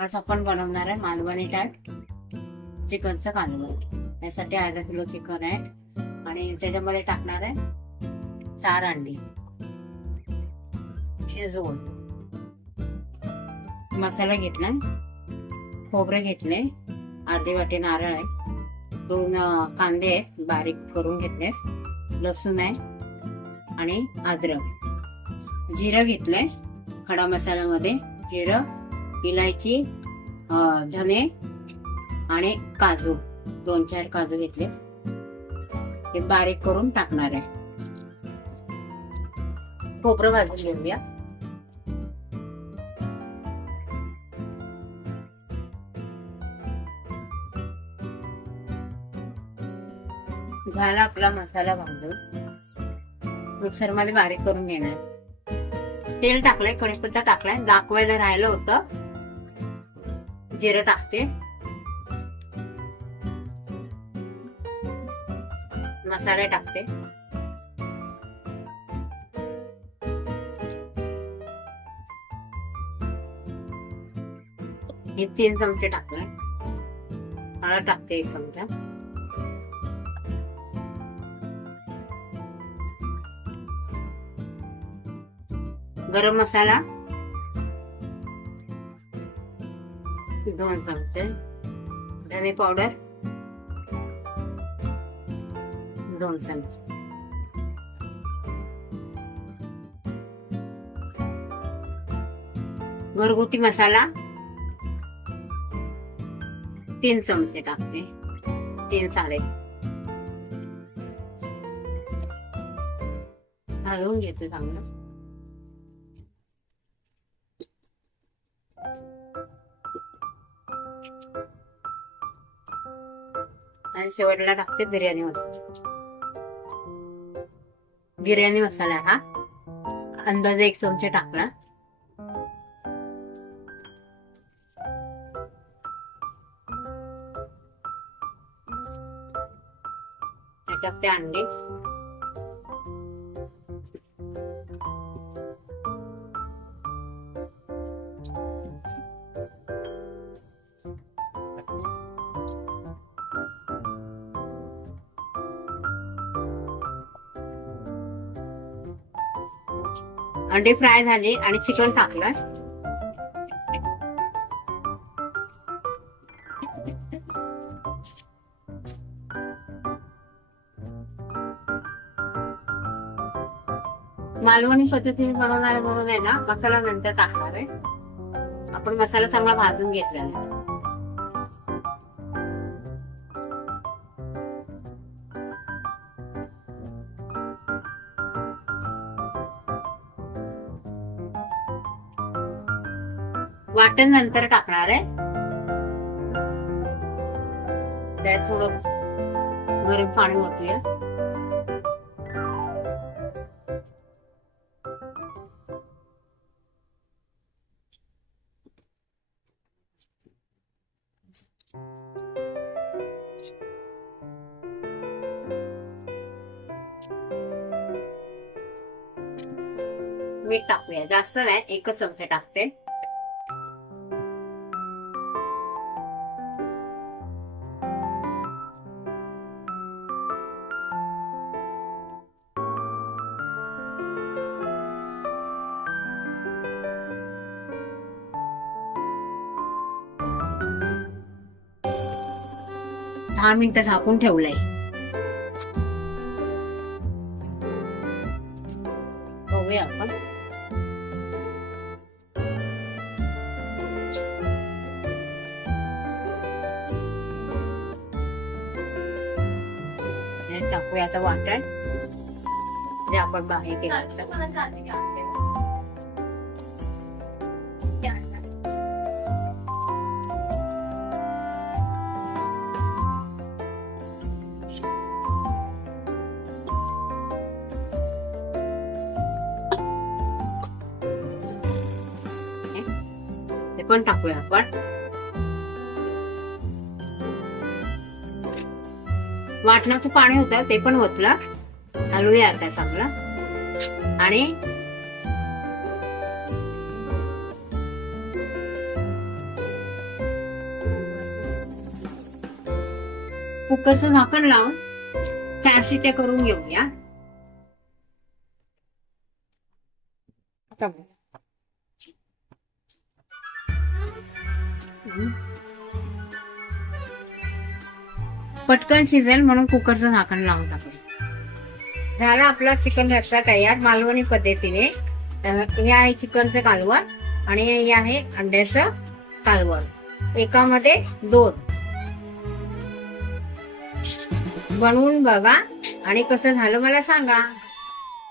आज आपण बनवणार आहे मालवणी टाट चिकनचं कालवण यासाठी अर्धा किलो चिकन आहे. आणि त्याच्यामध्ये टाकणार आहे चार अंडी. शिजवून. मसाला घेतलाय. खोबरे घेतले अर्धी वाटी नारळ आहे. दोन कांदे आहेत. बारीक करून घेतले लसूण आहे. आणि अद्रक. जिरं घेतलंय. खडा मसाल्यामध्ये जिरं इलायची धने आणि काजू. दोन चार काजू घेतले. ते बारीक करून टाकणार आहे. खोबरं भाजून घेऊया. झाला आपला मसाला भाजून मिक्सरमध्ये बारीक करून घेणार. तेल टाकलंय कढीपत्ता टाकलाय. दाखवायला राहिलं होतं. जिरं टाकते. मसाले टाकते. हे तीन चमचे टाकले. हळद टाकते एक चमचा. गरम मसाला दोन चमचे धने पावडर दोन चमचे. घरगुती मसाला तीन चमचे टाकते तीन सारे. घालून घेते चांगलं. आणि शेवटला टाकते बिर्याणी मसाला. बिर्याणी मसाला हा. अंदाजे एक चमचे टाकला. टाकते अंडे. अंडे फ्राय झाले आणि चिकन टाकलं. मालवणी पद्धतीने बनवणार म्हणून आहे ना मसाला नंतर टाकणार आहे. आपण मसाला चांगला भाजून घेतलेला वाटण नंतर टाकणार आहे. त्यात थोडं गरम पाणी ओतूया. मीठ टाकूया. जास्त नाही एकच चमचे टाकते. दहा मिनिटं झाकून ठेवलंय बघूया आपण हे टाकूया आता वाटण जे आपण बाहेर केलं पण टाकूया आपण. वाटणाचं पाणी होतं ते पण ओतलं. घालूया आता चांगलं. आणि कुकरच झाकण लावून चार शिट्या करून घेऊया. पटकन शिजेल म्हणून कुकरचं झाकण लावून टाकलं झाला आपला चिकन रस्सा तयार मालवणी पद्धतीने. हे आहे चिकनचं कालवण आणि हे आहे अंड्याचं कालवण. एकामध्ये दोन. बनवून बघा आणि कसं झालं मला सांगा.